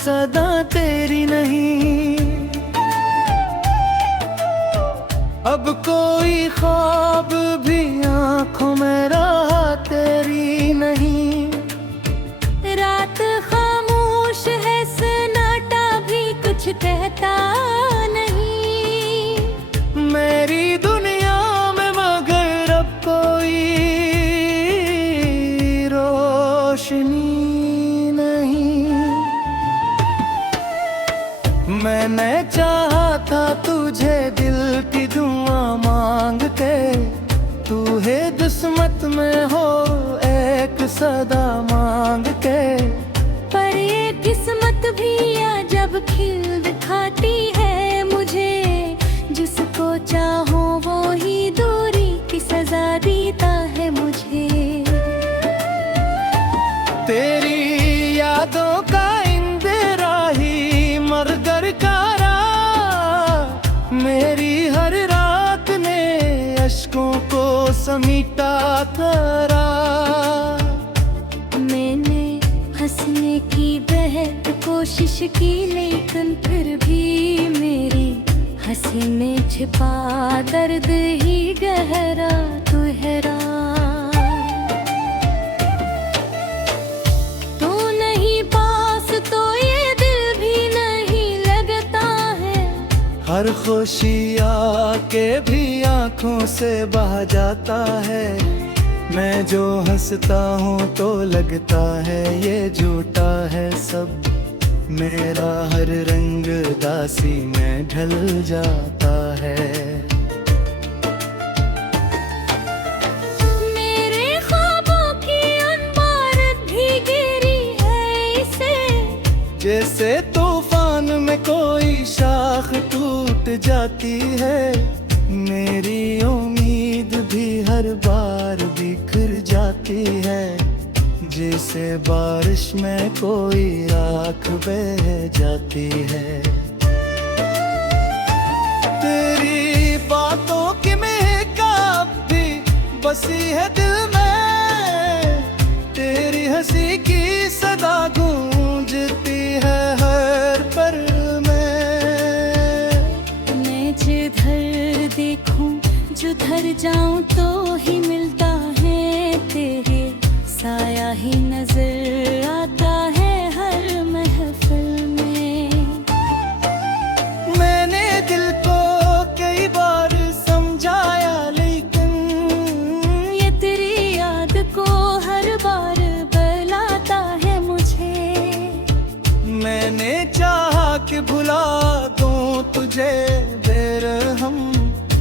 सदा तेरी नहीं। अब कोई ख्वाब भी आंखों में रहा तेरी नहीं। रात खामोश है, सन्नाटा भी कुछ कहता नहीं। मेरी दुनिया में मगर अब कोई रोशनी नहीं। मैंने चाहा था तुझे दिल की दुआ मांग के, तू है किस्मत में हो एक सदा मांग के। पर ये किस्मत भी जब खिल दिखाती है मुझे, जिसको चाहो वो ही दूरी की सजा देता है मुझे। तेरी यादों का इंदिरा ही मरगर कारा, मेरी हर रात ने अश्कों को समीटा करा। मैंने हंसने की बेहद कोशिश की, लेकिन फिर भी मेरी हंसी में छिपा दर्द ही गहरा तुहरा। तू नहीं पास तो ये दिल भी नहीं लगता है। हर खुशी आके भी आंखों से बह जाता है। मैं जो हंसता हूँ तो लगता है ये झूठा है सब। मेरा हर रंग दासी में ढल जाता है। मेरे ख्वाबों की अनबारत भी गिरी है इसे, जैसे तूफान में कोई शाख टूट जाती है। मेरी उम्मीद भी हर बार बिखर जाती है, जैसे बारिश में कोई राख बह जाती है। तेरी बातों की महक भी बसी है दिल में, तेरी हंसी की सदा गूंजती है हर पल में। मैं जिधर देखूं जुधर जाऊं तो ही मिलता है तेरे साया ही नजर आता है हर महफिल में। मैंने दिल को कई बार समझाया, लेकिन ये तेरी याद को हर बार बुलाता है मुझे। मैंने चाहा कि भुला दूं तुझे बेरहम,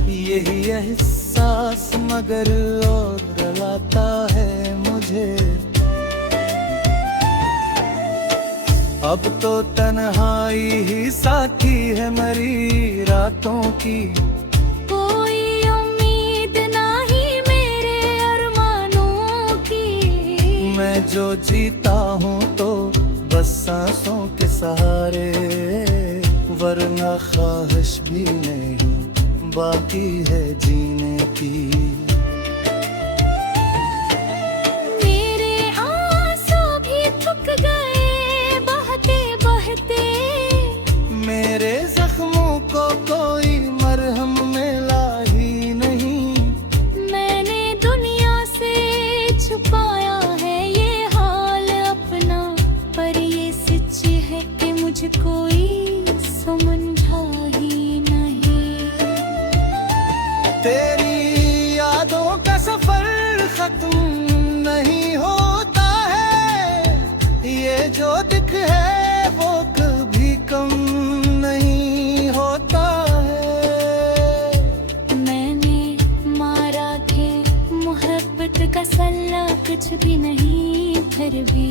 यही एहसास मगर और रुलाता है मुझे। अब तो तन्हाई ही साथी है मेरी रातों की। कोई उम्मीद नहीं मेरे अरमानों की। मैं जो जीता हूँ तो बस सांसों के सहारे, वरना ख्वाहिश भी नहीं बाकी है जीने की। मेरे आंसू भी थक गए बहते बहते, मेरे जख्मों को कोई मरहम मिला ही नहीं। मैंने दुनिया से छुपाया है ये हाल अपना, पर ये सच है कि मुझे कोई समझा ही नहीं। तेरी यादों का सफर खत्म नहीं होता है, ये जो दिख है वो कभी कम नहीं होता है। मैंने मारा के मोहब्बत का सल्ला कुछ भी नहीं, फिर भी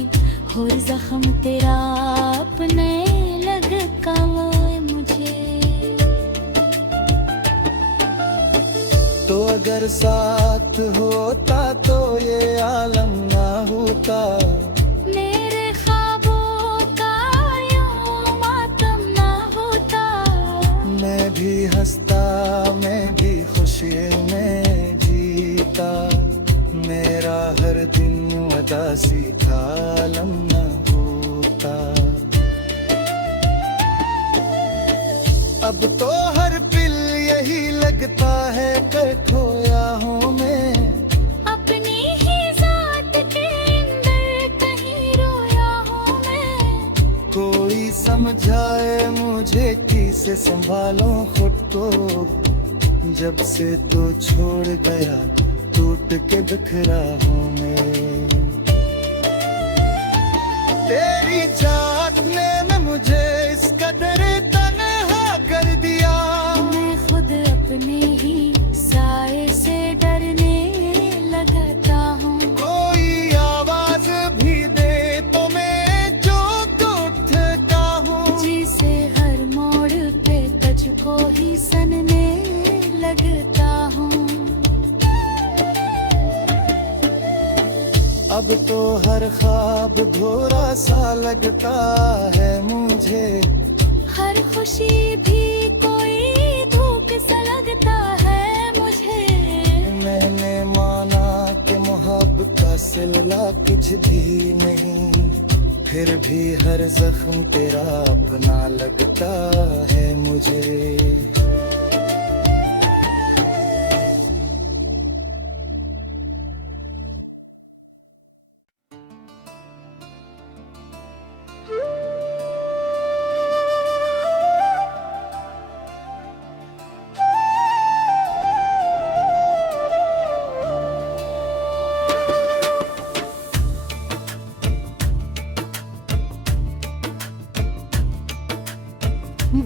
और जख्म तेरा अपने लगता है मुझे। तो अगर साथ होता तो ये आलम ना होता। मेरे ख्वाबों का यूं मातम ना होता। मैं भी हंसता, मैं भी खुशी में जीता। मेरा हर दिन उदासी का आलम न होता। अब तो हर पिल यही लगता है कर खोया हूँ मैं। अपनी ही जात के अंदर कहीं रोया हूँ मैं। कोई समझाए मुझे किसे संभालूं खुद को, जब से तो छोड़ गया टूट के बिखरा हूँ मैं। तेरी चाहने में मुझे इस कदर तन्हा कर दिया। मैं खुद अपने ही साए से डरने लगता हूँ। कोई आवाज भी दे तो मैं चौंक उठता हूँ। जिसे हर मोड़ पे तुझको ही सनने लगता हूँ। अब तो हर ख्वाब भोरा सा लगता है मुझे। हर खुशी भी कोई धूप सा लगता है मुझे। मैंने माना कि मोहब्बत का सिलसिला कुछ भी नहीं, फिर भी हर जख्म तेरा अपना लगता है मुझे।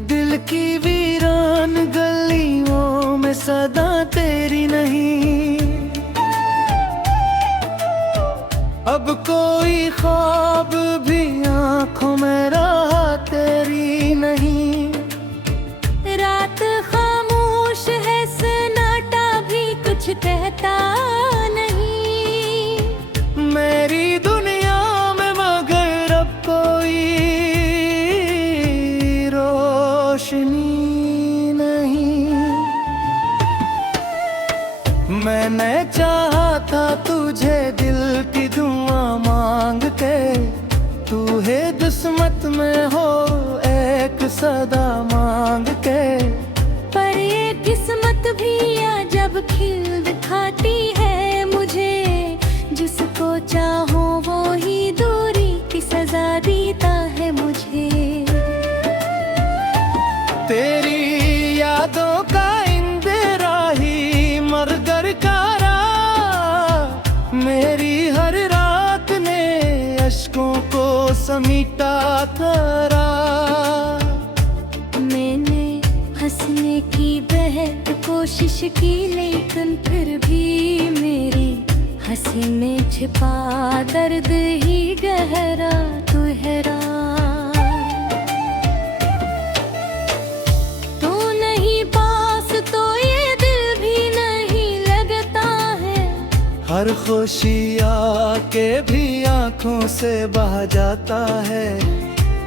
दिल की वीरान गलियों में सदा तेरी नहीं। अब कोई ख्वाब भी आंखों में रहा तेरी नहीं। रात खामोश है सन्नाटा भी कुछ कहता नहीं। मेरी दुनिया में मगर अब कोई रोशनी नहीं। मैंने चाहा था तुझे दिल की दुआ मांग के, तू है किस्मत में हो एक सदा मांग के। पर ये किस्मत भी आ जब खिल दिखाती है मुझे। जिसको चाहो वो ही दूरी की सजा देता है मुझे। तेरी यादों का इंदिरा ही मरगर कारा, मेरी हर रात ने अश्कों को समीटा करा। मैंने हंसने की बेहद कोशिश की लेकिन फिर भी मेरी हंसी में छिपा दर्द ही गहरा तुहरा। तू नहीं पास तो ये दिल भी नहीं लगता है। हर खुशी आके भी आंखों से बह जाता है।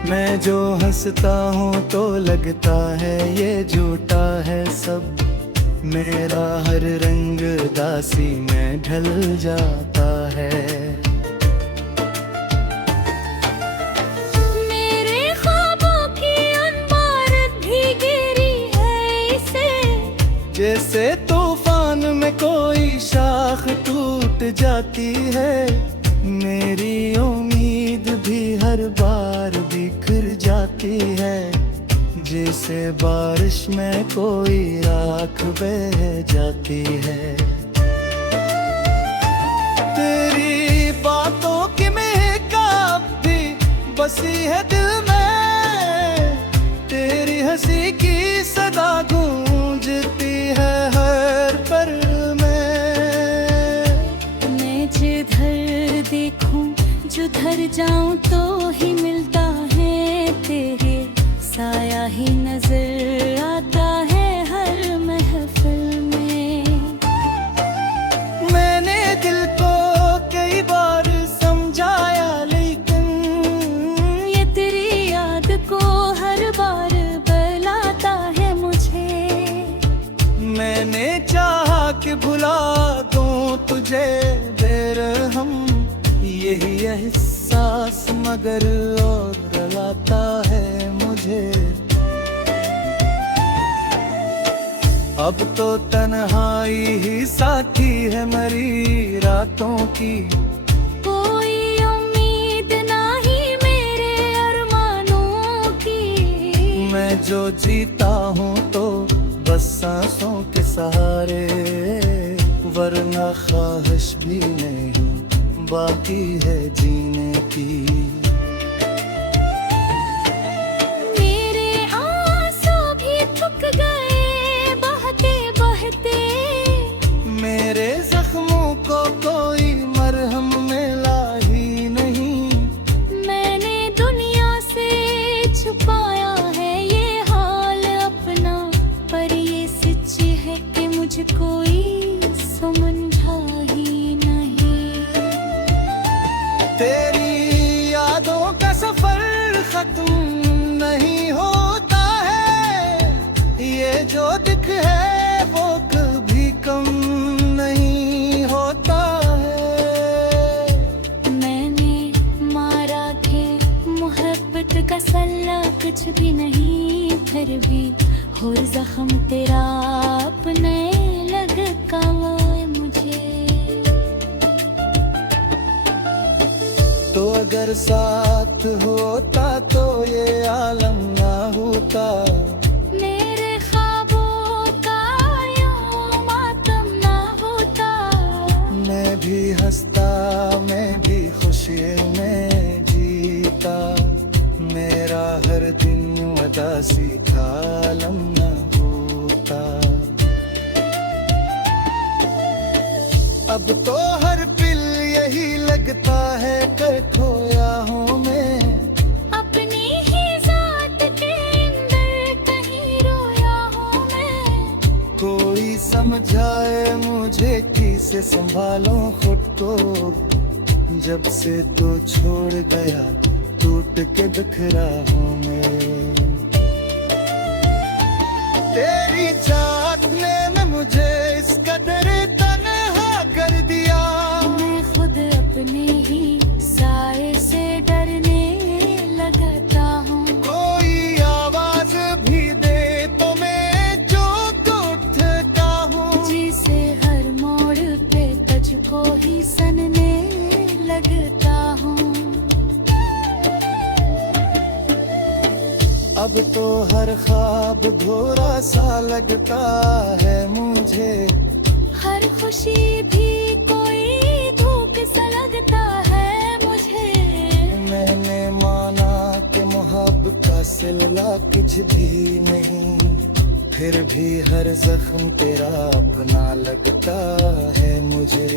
मैं जो हंसता हूँ तो लगता है ये झूठा है सब। मेरा हर रंग दासी में ढल जाता है। मेरे ख्वाबों की अनबारत भी गिरी है इसे। जैसे तूफान में कोई शाख टूट जाती है, मेरी उम्मीद भी हर बार बिखर जाती है। जैसे बारिश में कोई राख बह जाती है। तेरी बातों की महकाब भी बसी है दिल में। तेरी हंसी की सदा गूंजती है हर पल में। मैं जिधर देखूं जुधर जाऊं तो ही मिलता है तेरे साया ही नजर आता है हर महफिल में। मैंने दिल को कई बार समझाया लेकिन ये तेरी याद को हर बार बुलाता है मुझे। मैंने चाहा कि भुला दूं तुझे बेरहम, यही एहसास मगर और रुलाता है मुझे। अब तो तन्हाई ही साथी है मेरी रातों की। कोई उम्मीद नहीं मेरे अरमानों की। मैं जो जीता हूँ तो बस सांसों के सहारे, वरना ख्वाहिश भी नहीं बाकी है जीने की। मेरे आंसू भी थक गए बहते बहते। मेरे जख्मों को कोई मरहम मिला ही नहीं। मैंने दुनिया से छुपाया है ये हाल अपना, पर ये सच है कि मुझे कोई समझा ही नहीं। तेरी यादों का सफर खत्म नहीं होता है, ये जो दिख है वो कभी कम नहीं होता है। मैंने मारा के मोहब्बत का सल्ला कुछ भी नहीं, फिर भी और जख्म तेरा अपने लगता है मुझे। तो अगर साथ होता तो ये आलम ना होता। मेरे ख्वाबों का यूं मातम ना होता। मैं भी हंसता, मैं भी खुशी में जीता। मेरा हर दिन उदासी का आलम ना होता। अब तो हर पिल यही लगता है कर खोया हूँ मैं। अपनी ही जात के अंदर कहीं रोया हूँ मैं। कोई समझाए मुझे किसे संभालूं खुद को, जब से तो छोड़ गया टूट के बिखरा हूँ मैं। तेरी चाहत ने मुझे इस कदर तन्हा कर दिया। मैं खुद अपने ही साए से डरने लगता हूँ। कोई आवाज भी दे तो मैं चौंक उठता हूँ। जिसे हर मोड़ पे तुझको ही सनने लगता हूँ। अब तो हर ख्वाब भोरा सा लगता है मुझे। हर खुशी भी कोई धूप सा लगता है मुझे। मैंने माना कि मोहब्बत का सिलसिला कुछ भी नहीं, फिर भी हर जख्म तेरा अपना लगता है मुझे।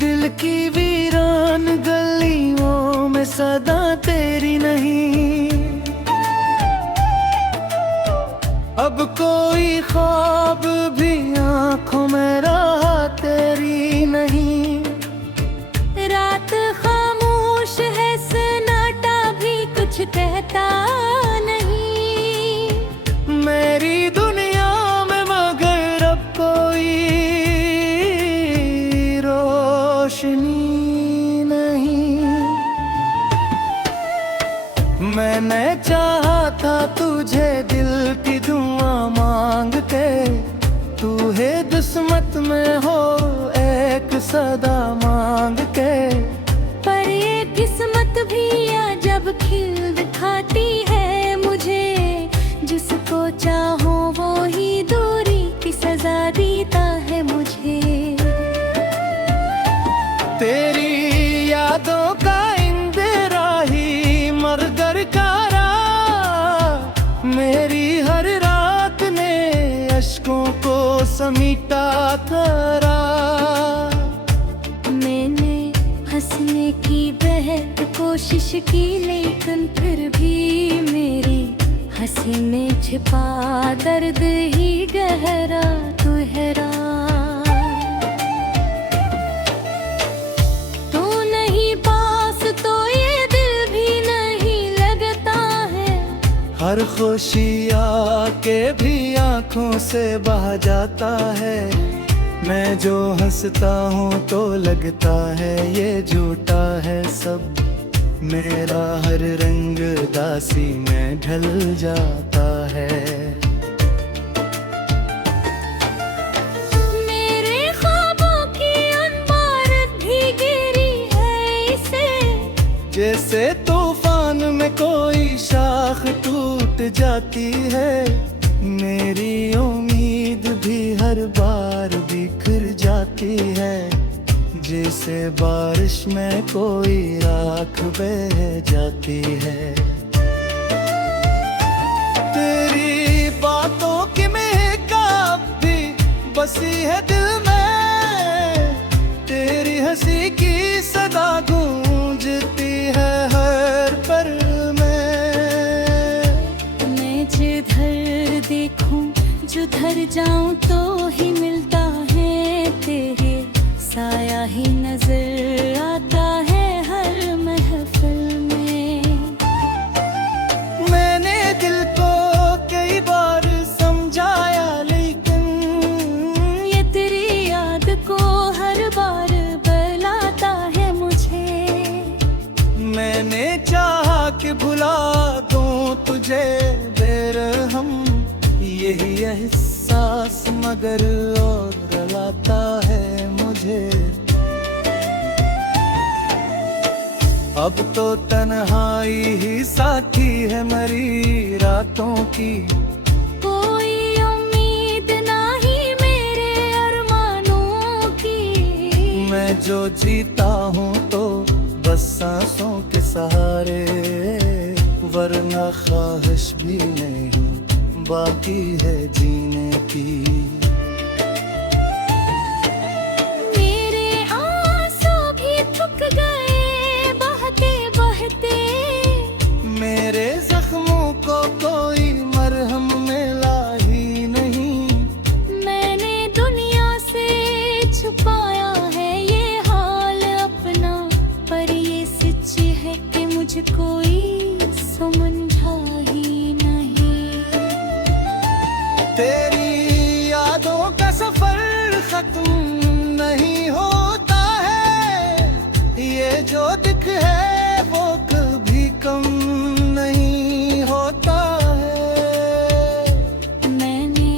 दिल की वीरान गलियों में सदा तेरी नहीं। अब कोई ख्वाब भी आंखों में रहा तेरी नहीं। रात खामोश है सन्नाटा भी कुछ कहता नहीं। मेरी दुनिया में मगर अब कोई रोशनी नहीं। मैंने चाहा था तुझे दिल की दुआ मांग के, तू है किस्मत में हो एक सदा मांग के। पर ये किस्मत भी आ जब खिल दिखाती है मुझे। जिसको चाहो वो ही दूरी की सजा देता है मुझे। तेरी यादों का इंदिरा ही मरगर कारा, मेरी हर रात ने अश्कों को समीटा करा। मैंने हंसने की बेहद कोशिश की, लेकिन फिर भी मेरी हंसी में छिपा दर्द ही गहरा गहरा। हर खुशी आके भी आंखों से बह जाता है। मैं जो हंसता हूँ तो लगता है ये झूठा है सब। मेरा हर रंग दासी में ढल जाता है। मेरे ख्वाबों की अनबारत भी गिरी है इसे, जैसे तूफान में कोई शाख टूट जाती है। मेरी उम्मीद भी हर बार बिखर जाती है, जैसे बारिश में कोई राख बह जाती है। तेरी बातों की महकाब भी बसी है दिल में, तेरी हंसी की सदा गूंजती है हर पल में। मैं जिधर देखूं जुधर जाऊं तो ही मिलता है तेरे साया ही नजर आता है हर महफिल में। मैंने दिल को कई बार समझाया लेकिन ये तेरी याद को हर बार बुलाता है मुझे। मैंने चाहा कि भुला दूं तुझे बेरहम, यही एहसास मगर और रुलाता है मुझे। अब तो तन्हाई ही साथी है मेरी रातों की। कोई उम्मीद नहीं मेरे अरमानों की। मैं जो जीता हूँ तो बस सांसों के सहारे, वरना ख्वाहिश भी नहीं बाकी है जीने की। मेरे आंसू भी थक गए बहते बहते, मेरे जख्मों को कोई मरहम मिला ही नहीं। मैंने दुनिया से छुपाया है ये हाल अपना, पर ये सच है कि मुझे कोई समझा ही नहीं। तेरी यादों का सफर खत्म नहीं होता है, ये जो दिख है वो कभी कम नहीं होता है। मैंने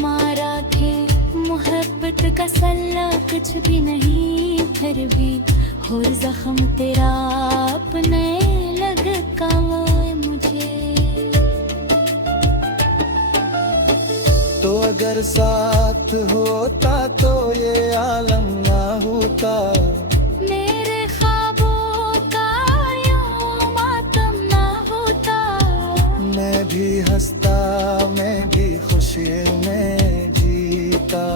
मारा थे मोहब्बत का सल्ला कुछ भी नहीं, फिर भी और जख्म तेरा अपने लगता है मुझे। तो अगर साथ होता तो ये आलम ना होता। मेरे ख्वाबों का यूं मातम ना होता। मैं भी हंसता मैं भी खुशी में जीता,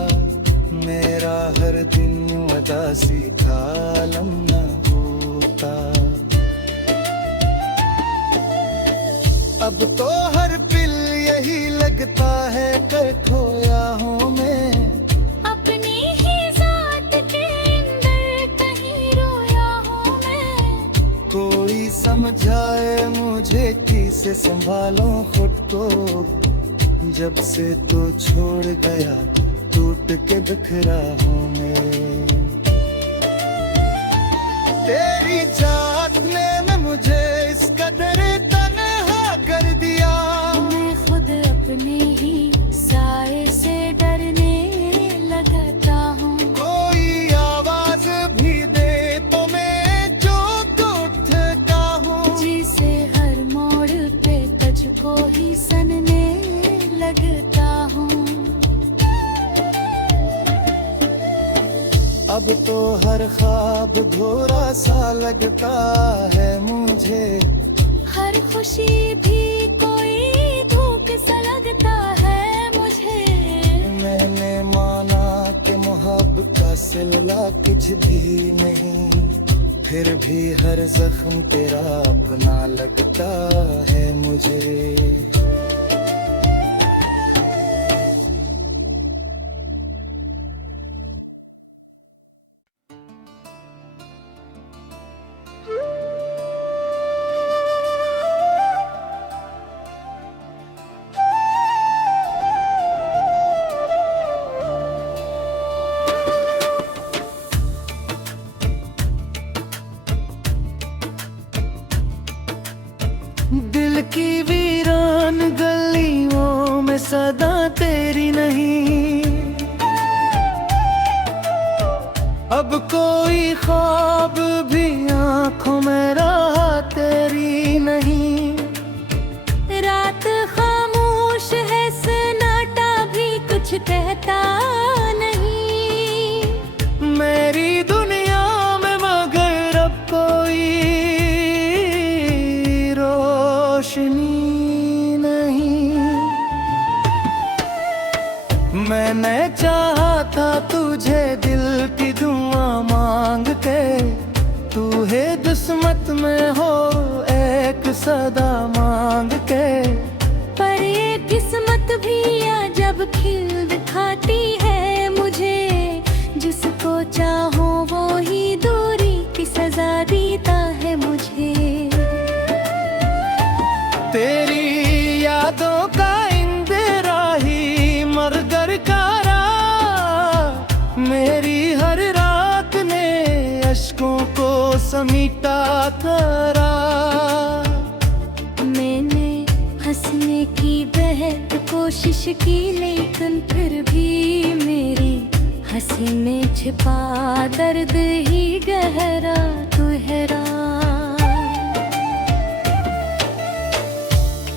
मेरा हर दिन उदासी का आलम ना होता। अब तो हर पल यही लगता है कि खोया हूँ मैं। अपनी ही जात के अंदर कहीं रोया हूँ मैं। कोई समझाए मुझे किसे संभालूं खुद को, जब से तो छोड़ गया टूट के बिखरा हूँ मैं। तेरी जात ने मुझे इस कदर तन्हा कर दिया, मैं खुद अपने ही साए से डरने लगता हूँ। कोई आवाज भी दे तो मैं चौंक उठता हूँ। जिसे हर मोड़ पे तुझको ही सनने लगता हूँ। अब तो हर ख्वाब भोरा सा लगता है मुझे। हर खुशी भी कोई धूप सा लगता है मुझे। मैंने माना कि मोहब्बत का सिलसिला कुछ भी नहीं, फिर भी हर जख्म तेरा अपना लगता है मुझे। अब कोई ख्वाब भी आंखों में रहा तेरी नहीं। रात खामोश है, सन्नाटा भी कुछ कहता नहीं। मेरी दुनिया में मगर अब कोई रोशनी नहीं। मैंने चाहा था तुझे दिल की दुआ मांग के, तू है दुस्मत में हो एक सदा मांग के। पर ये किस्मत भी जब खिल दिखाती है मुझे, जिसको चाहो वो ही दूरी की सजा देता है मुझे। तेरी यादों का इंदिरा ही मरगर कारा, मेरी हर रात ने अश्कों को समीटा करा। मैंने हंसने की बेहद कोशिश की, लेकिन फिर भी मेरी हंसी में छिपा दर्द ही गहरा गहरा।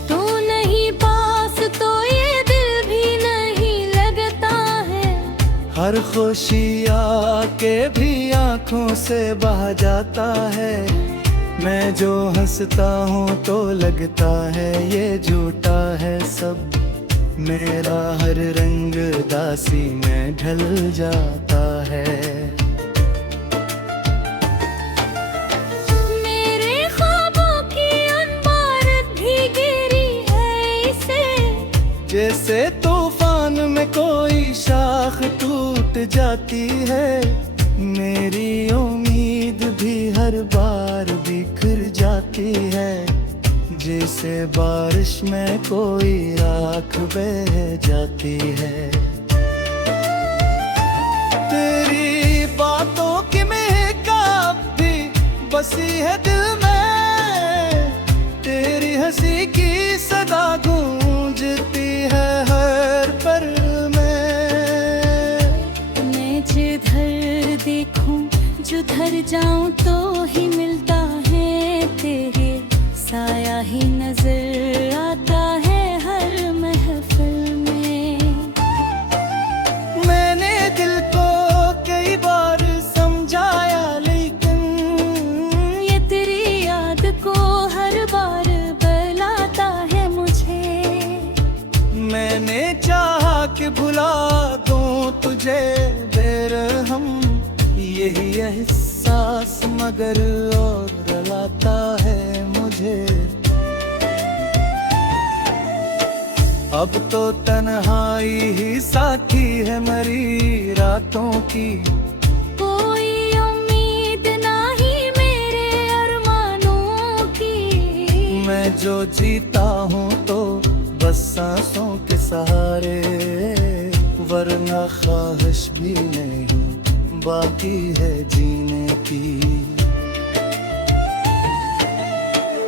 तू नहीं पास तो ये दिल भी नहीं लगता है। हर खुशी आके भी आंखों से बह जाता है। मैं जो हंसता हूँ तो लगता है ये झूठा है सब। मेरा हर रंग दासी में ढल जाता है। मेरे ख्वाबों की अनबारत भी गिरी है इसे, जैसे तूफान में कोई शाख टूट जाती है। मेरी उम्मीद भी हर बार बिखर जाती है, जैसे बारिश में कोई राख बह जाती है। तेरी बातों की महकाब भी बसी है दिल में, तेरी हंसी की सदा गूंजती है हर पल में। मैं जिधर देखूं जुधर जाऊं तो ही मिलता है तेरे साया ही नजर आता है हर महफिल में। मैंने दिल को कई बार समझाया, लेकिन ये तेरी याद को हर बार बुलाता है मुझे। मैंने चाहा कि भुला दूं तुझे बेरहम, यही एहसास मगर और रुलाता है मुझे। अब तो तन्हाई ही साथी है मेरी रातों की। कोई उम्मीद नहीं मेरे अरमानों की। मैं जो जीता हूँ तो बस सांसों के सहारे, वरना ख्वाहिश भी नहीं बाकी है जीने की।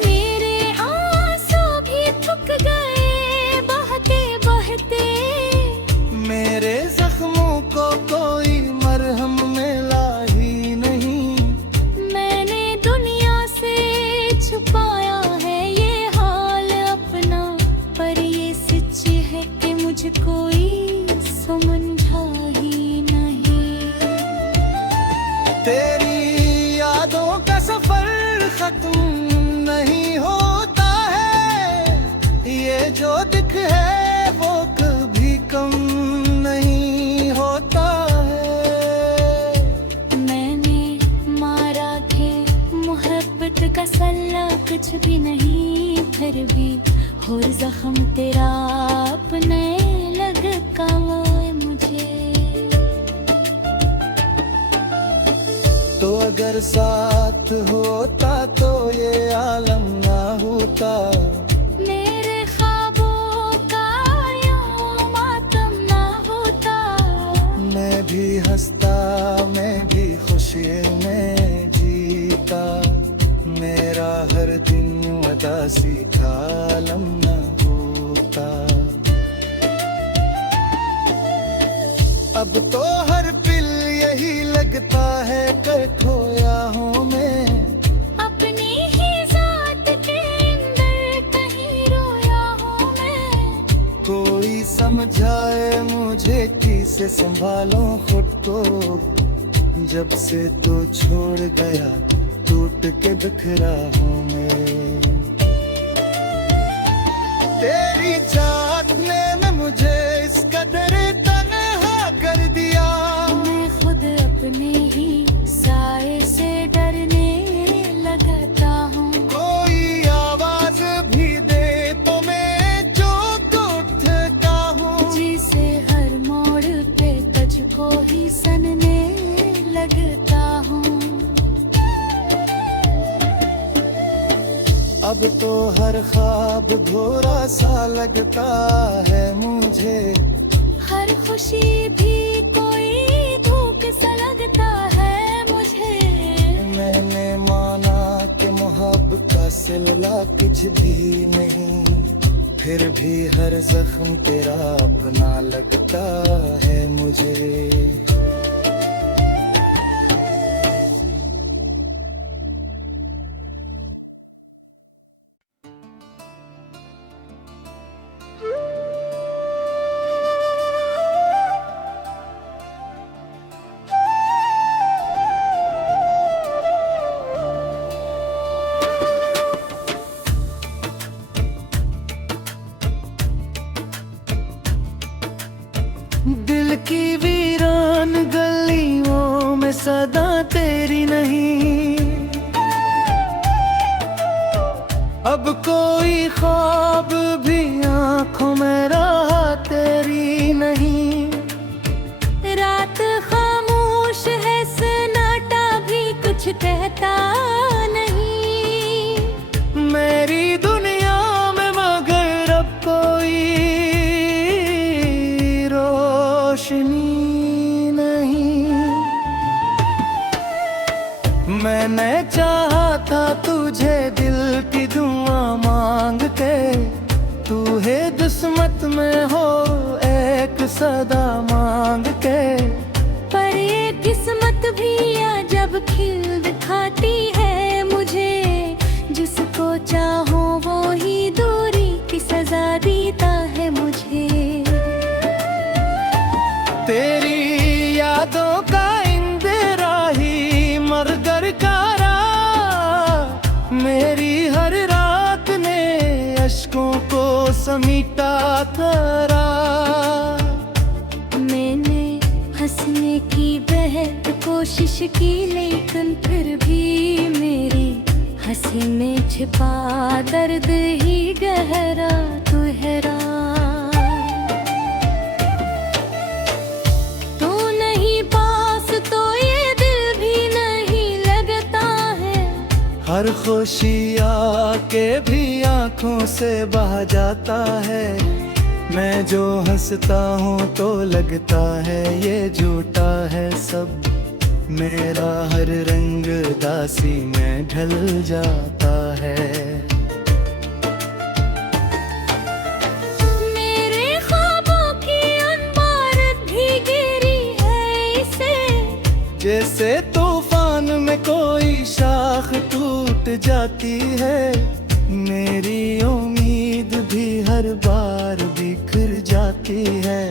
मेरे आंसू भी थक गए बहते बहते, मेरे जख्मों को कोई मरहम मिला ही नहीं। मैंने दुनिया से छुपाया है ये हाल अपना, पर ये सच है कि मुझे कोई समझा ही नहीं। तेरी यादों का सफर खत्म नहीं होता है, ये जो दिख है वो कभी कम नहीं होता है। मैंने मारा के मोहब्बत का सल्ला कुछ भी नहीं, फिर भी और जख्म तेरा अपने लगता है मुझे। तो अगर साथ होता तो ये आलम ना होता। मेरे ख्वाबों का यूं मातम ना होता। मैं भी हंसता, मैं भी खुशी में जीता। मेरा हर दिन उदासी का आलम न होता। अब तो हर पल यही लग लगता है कि खोया हूँ मैं। अपनी ही जात के अंदर कहीं रोया हूँ मैं। कोई समझाए मुझे किसे संभालूं खुद को, जब से तो छोड़ गया टूट के बिखरा हूँ मैं। तेरी चाहने में मुझे इस कदर तन्हा कर दिया। मैं खुद अपने ही साए से डरने लगता हूँ। कोई आवाज भी दे तो मैं चौंक उठता हूँ। जिसे हर मोड़ पे तुझको ही सनने लगता हूँ। अब तो हर ख्वाब भोरा सा लगता है मुझे। हर खुशी भी कोई धूप सा लगता है मुझे। मैंने माना कि मोहब्बत का सिलसिला कुछ भी नहीं, फिर भी हर जख्म तेरा अपना लगता है मुझे। दिल की वीरान गलियों में सदा तेरी नहीं। अब कोई ख्वाब भी आंखों में राह तेरी नहीं। रात खामोश है सन्नाटा भी कुछ कहता नहीं। मेरी दुनिया में मगर अब कोई रोशनी नहीं। मैंने चाहा था तुझे दिल की दुआ मांग के, तू है दुस्मत में हो एक सदा मांग के। पर ये किस्मत भी आ जब खिल दिखाती है मुझे। जिसको चाहो वो ही दूरी की सजा देता है मुझे। तेरी यादों का इंदिरा ही मरगर कारा, मेरी हर रात ने अश्कों को समीटा करा। मैंने हंसने की बेहद कोशिश की, लेकिन फिर भी मेरी हंसी में छिपा दर्द ही गहरा तुहरा। तू नहीं पास तो ये दिल भी नहीं लगता है। हर खुशी आके भी आंखों से बह जाता है। मैं जो हंसता हूँ तो लगता है ये झूठा है सब। मेरा हर रंग दासी में ढल जाता है। मेरे ख्वाबों की अनबारत भी गिरी है इसे। जैसे तूफान में कोई शाख टूट जाती है, मेरी उम्मीद भी हर बार बिखर जाती है।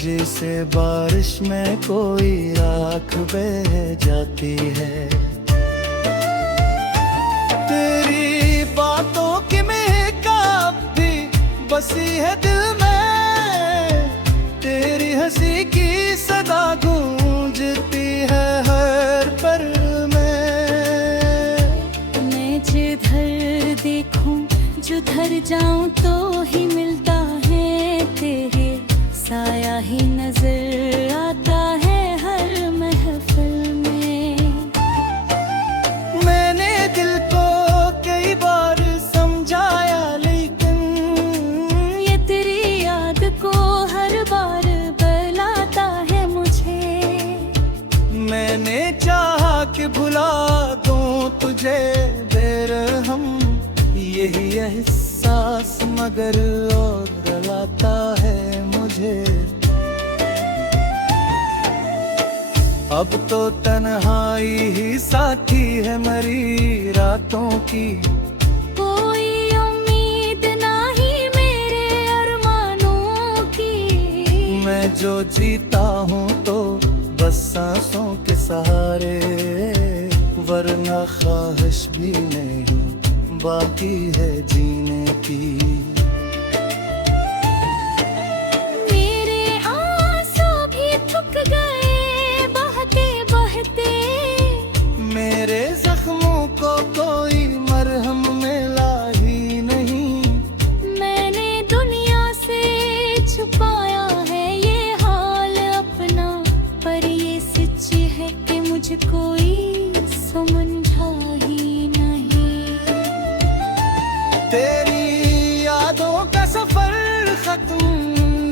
जैसे बारिश में कोई राख बह जाती है। तेरी बातों की महकाब भी बसी है दिल में। तेरी हंसी की सदा गूंजती है हर पल में। मैं जिधर देखूं जुधर जाऊं तो ही मिलता है तेरे साया ही नजर आता है हर महफिल में। मैंने दिल को कई बार समझाया, लेकिन ये तेरी याद को हर बार बुलाता है मुझे। मैंने चाहा कि भुला दूं तुझे बेरहम, यही एहसास मगर और रुलाता है मुझे। अब तो तन्हाई ही साथी है मेरी रातों की। कोई उम्मीद नहीं मेरे अरमानों की। मैं जो जीता हूँ तो बस सांसों के सहारे, वरना ख्वाहिश भी नहीं बाकी है जीने की। मेरे आंसू भी थक गए बहते बहते। मेरे जख्मों को कोई मरहम मिला ही नहीं। मैंने दुनिया से छुपाया है ये हाल अपना, पर ये सच है कि मुझे कोई समझा ही नहीं। तेरी यादों का सफर खत्म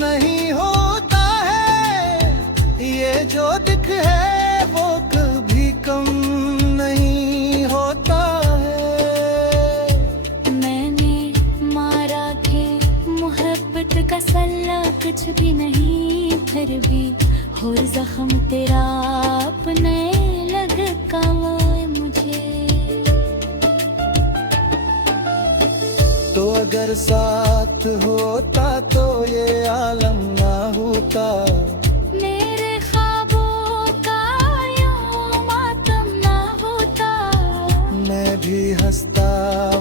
नहीं होता है, ये जो दिख है वो कभी कम नहीं होता है। मैंने मारा के मोहब्बत का सल्ला कुछ भी नहीं, फिर भी और जख्म तेरा अपने लगता है मुझे। तो अगर साथ होता तो ये आलम ना होता। मेरे ख्वाबों का यूं मातम ना होता। मैं भी हंसता,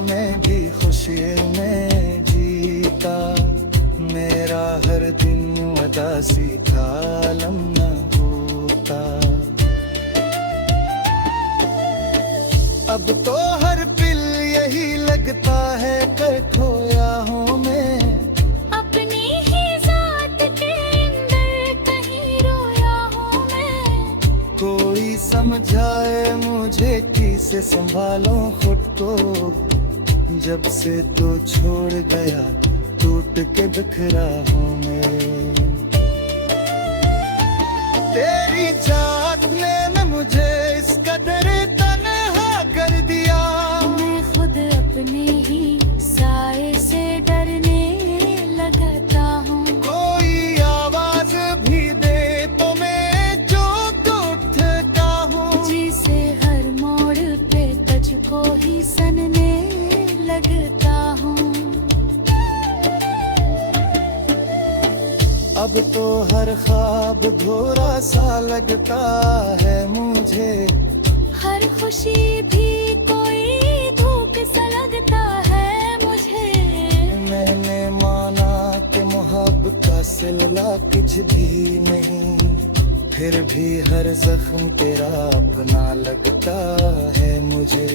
मैं भी खुशी में जीता। मेरा हर दिन उदासी का आलम न होता। अब तो हर पिल यही लगता है कर खोया हूँ मैं। अपनी ही जात के अंदर कहीं रोया हूँ मैं। कोई समझाए मुझे किसे संभालूं खुद को, जब से तो छोड़ गया टूट के बिखरा हूँ मैं। तेरी चाहत ने मुझे इस कदर तन्हा कर दिया। मैं खुद अपने ही साए से डरने लगता हूँ। कोई आवाज भी दे तो मैं चौंक उठता हूँ। जिसे हर मोड़ पे तुझको ही सनने लगता हूँ। अब तो हर ख्वाब धोरा सा लगता है मुझे। हर खुशी भी कोई धूप सा लगता है मुझे। मैंने माना कि मोहब्बत का सिलसिला कुछ भी नहीं, फिर भी हर जख्म तेरा अपना लगता है मुझे।